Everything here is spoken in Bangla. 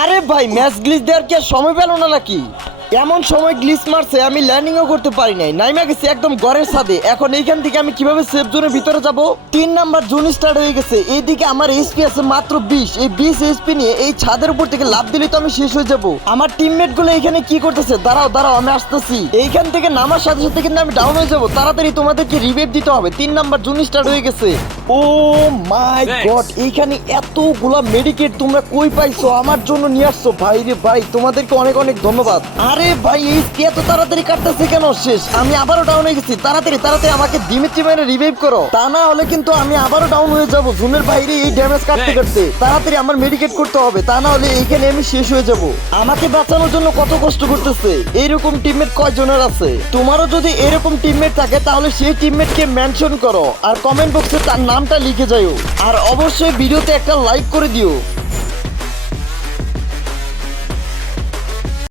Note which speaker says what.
Speaker 1: আরে ভাই ম্যাচ গ্লিচ দেওয়ার কি আর সময় পেল না নাকি? এমন সময় গ্লিচ মারছে আমি ল্যান্ডিংও করতে পারি নাই। নাইমা গেছে একদম ঘরের সাথে এখন এইখান থেকে আমি কীভাবে সেফ জোনের ভিতরে যাব? তিন নাম্বার জোন স্টার্ট হয়ে গেছে। এইদিকে আমার এইচপি আছে মাত্র বিশ। এই বিশ এইচপি নিয়ে এই ছাদের উপর থেকে লাভ দিলে তো আমি শেষ হয়ে যাব। আমার টিমমেটগুলো এখানে কি করতেছে? দাঁড়াও দাঁড়াও আমি আসতেছি। এইখান থেকে নামার সাথে সাথে কিন্তু আমি ডাউন হয়ে যাব। তাড়াতাড়ি তোমাদেরকে রিভাইভ দিতে হবে। তিন নাম্বার জোন স্টার্ট হয়ে গেছে। ও মাই গড এইখানে এতগুলা মেডিকেট তোমরা কই পাইছো? আমার জন্য নিয়ে আসছো। ভাই রে ভাই তোমাদেরকে অনেক অনেক ধন্যবাদ। আরে ভাই এই এত তাড়াতাড়ি কাটতেছে কেন? শেষ আমি আবারও ডাউন হয়ে গেছি। তাড়াতাড়ি তাড়াতাড়ি আমাকে দিমিত্রি মেরে রিভাইভ করো। তা না হলে কিন্তু আমি আবারও ডাউন হয়ে যাব। জুনের বাইরে এই ড্যামেজ কাটতে. কাটতে। তাড়াতাড়ি আমার মেডিকেট করতে হবে। তা না হলে এইখানে আমি শেষ হয়ে যাব। আমাকে বাঁচানোর জন্য কত কষ্ট করতেছে? এইরকম টিমমেট কয়জনের আছে? তোমারও যদি এরকম টিমমেট থাকে তাহলে সেই টিমমেটকে মেনশন করো। আর কমেন্ট বক্সে তার নামটা লিখে যাও আর অবশ্যই ভিডিওতে একটা লাইক করে দিও।